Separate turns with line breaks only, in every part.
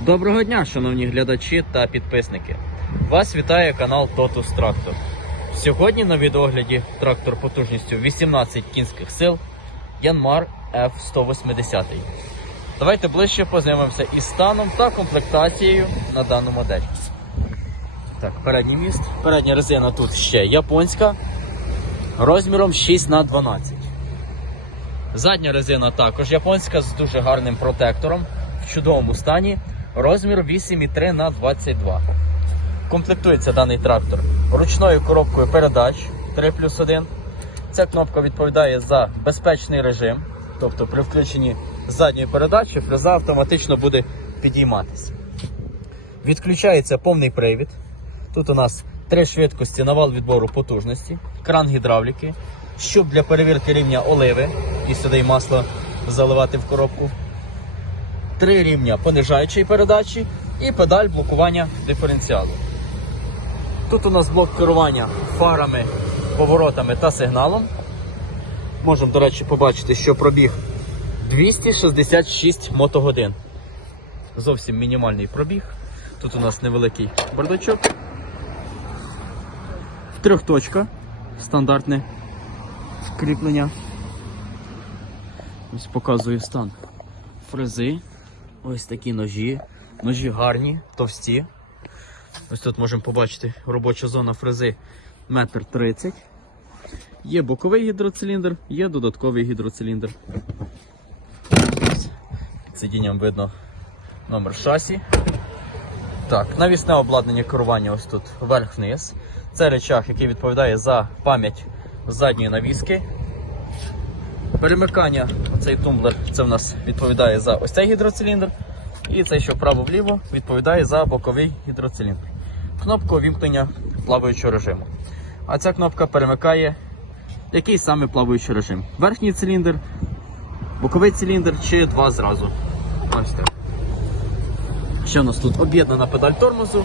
Доброго дня, шановні глядачі та підписники. Вас вітає канал Totus Tractor. Сьогодні на відогляді трактор потужністю 18 кінських сил Янмар F180. Давайте ближче познайомимося із станом та комплектацією на дану модель. Так, передній міст. Передня резина тут ще японська розміром 6 х 12 Задня резина також японська з дуже гарним протектором в чудовому стані. Розмір 8,3 на 22. Комплектується даний трактор ручною коробкою передач 3 плюс 1. Ця кнопка відповідає за безпечний режим. Тобто при включенні задньої передачі фреза автоматично буде підійматися. Відключається повний привід. Тут у нас три швидкості на вал відбору потужності, кран гідравліки, щуп для перевірки рівня оливи і сюди масло заливати в коробку. Три рівня понижаючої передачі і педаль блокування диференціалу. Тут у нас блок керування фарами, поворотами та сигналом. Можемо, до речі, побачити, що пробіг 266 мотогодин. Зовсім мінімальний пробіг. Тут у нас невеликий бардачок. Трьохточка. Стандартне кріплення. Ось показую стан фрези. Ось такі ножі. Ножі гарні, товсті. Ось тут можемо побачити робоча зона фрези 1,30 м. Є боковий гідроциліндр, є додатковий гідроциліндр. Сидінням видно номер шасі. Так, навісне обладнання керування ось тут вверх-вниз. Це речах, який відповідає за пам'ять задньої навіски. Перемикання, цей тумблер, це в нас відповідає за ось цей гідроциліндр. І цей, що вправо-вліво, відповідає за боковий гідроциліндр. Кнопка увімкнення плаваючого режиму. А ця кнопка перемикає який саме плаваючий режим. Верхній циліндр, боковий циліндр чи два зразу. Ось так. Ще у нас тут об'єднана педаль тормозу,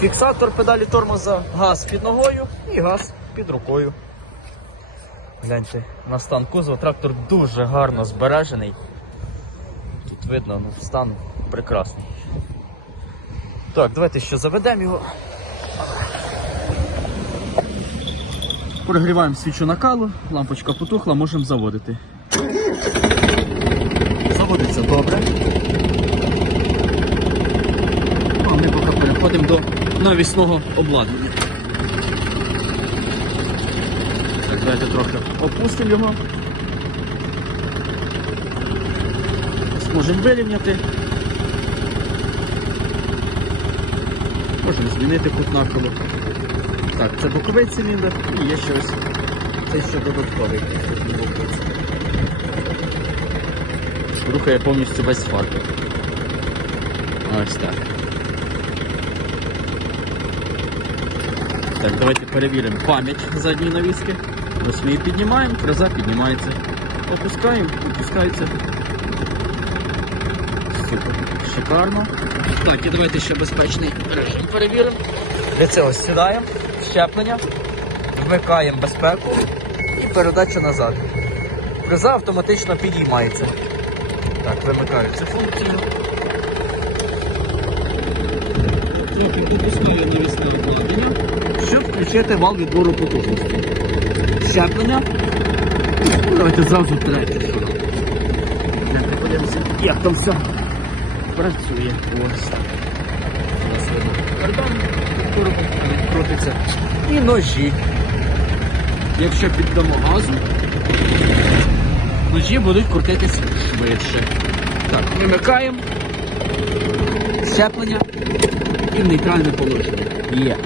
фіксатор педалі тормоза, газ під ногою і газ під рукою. Гляньте, на стан кузова трактор дуже гарно збережений. Тут видно, ну, стан прекрасний. Так, давайте ще заведемо його. Прогріваємо свічу накалу, лампочка потухла, можемо заводити. Заводиться добре. А ми поки переходимо до навісного обладнання. Так, давайте трохи опустимо його. Можемо вирівняти. Можемо змінити кут нахилу. Так, це боковий циліндр і є ще ось цей ще додатковий. Рухає повністю весь фарб. Ось так. Так, давайте перевіримо пам'ять задньої навіски. Ми її піднімаємо, фреза піднімається. Опускаємо, опускається. Супер, шикарно. Так, і давайте ще безпечний режим перевіримо. Для цього сідаємо, щеплення, вмикаємо безпеку і передача назад. Фреза автоматично підіймається. Так, вимикаю цю функцію. Трохи допускаю навісне обладнання, щоб включити вал відбору потужності. Щеплення. Давайте зразу третє Подивимося, як там все працює. Ось. Кардан, крутиться. І ножі. Якщо піддамо газу, ножі будуть крутитись швидше. Так, вимикаємо. Щеплення і в нейтральне положення. Є.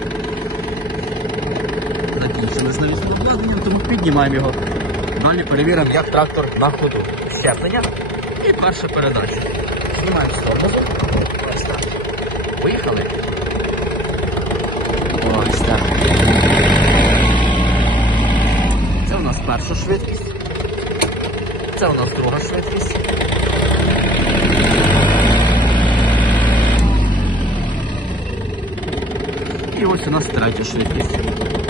Закінчили з навісним обладнанням, тому піднімаємо його. Далі перевіримо, як трактор на ходу. Щеплення і перша передача. Знімаємо тормозу. Ось так. Поїхали. Ось так. Це у нас перша швидкість. Це у нас друга швидкість. І ось у нас третя швидкість.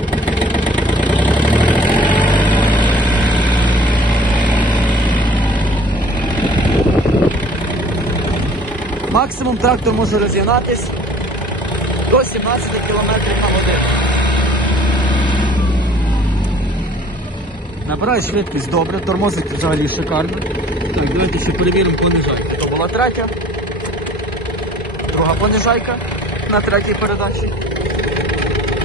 Максимум трактор може розігнатись до 17 км на годину. Набирає швидкість добре, тормозить взагалі шикарно. Так, давайте ще перевіримо понижайку. То була третя. Друга понижайка на третій передачі.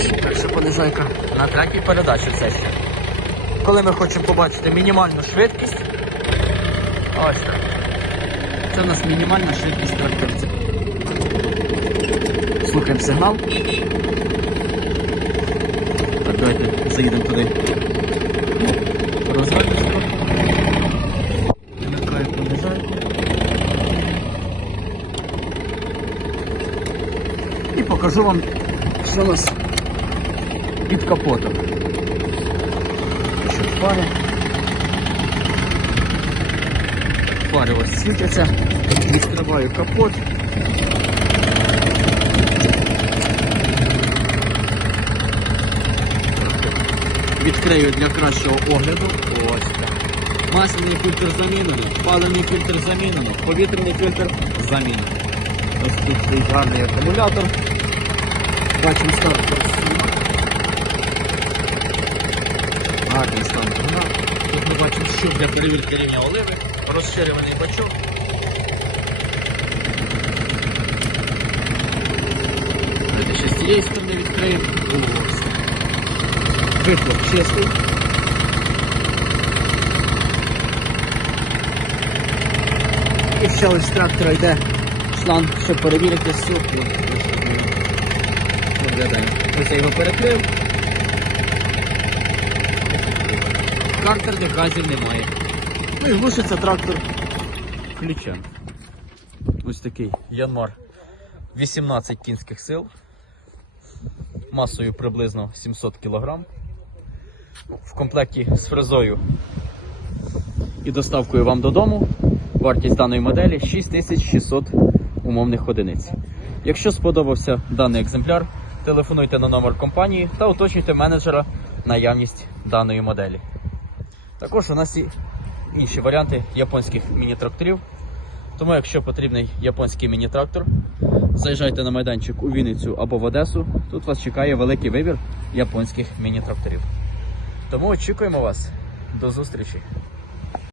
І перша понижайка на третій передачі все ще. Коли ми хочемо побачити мінімальну швидкість, ось так. Це у нас мінімальна швидкість тракторця. Слухаємо сигнал. Так, давайте заїдемо туди. Розвернемо. Вимикаю понижайку. І покажу вам, що у нас під капотом. Що фари. Фари ось світяться. Відкриваю капот. Відкрию для кращого огляду. Ось так. Масляний фільтр замінений, паливний фільтр замінений, повітряний фільтр замінений. Ось тут стоїть гарний акумулятор. Бачимо старт працює. Гарний стан двигуна. Тут ми бачимо, що для перевірки рівня оливи, розширюваний бачок. Давайте ще з цієї сторони відкриємо. Ось. Чистий. І ще ось з трактора йде шланг, щоб перевірити. Виглядає. Ось я його перекрив. Картерних газів немає. Ну і глушиться трактор ключем. Ось такий Янмар 18 кінських сил. Масою приблизно 700 кг. В комплекті з фрезою і доставкою вам додому. Вартість даної моделі 6600 умовних одиниць. Якщо сподобався даний екземпляр, телефонуйте на номер компанії та уточнюйте менеджера наявність даної моделі. Також у нас і інші варіанти японських міні-тракторів. Тому, якщо потрібний японський міні-трактор, заїжджайте на майданчик у Вінницю або в Одесу. Тут вас чекає великий вибір японських міні-тракторів. Тому очікуємо вас. До зустрічі!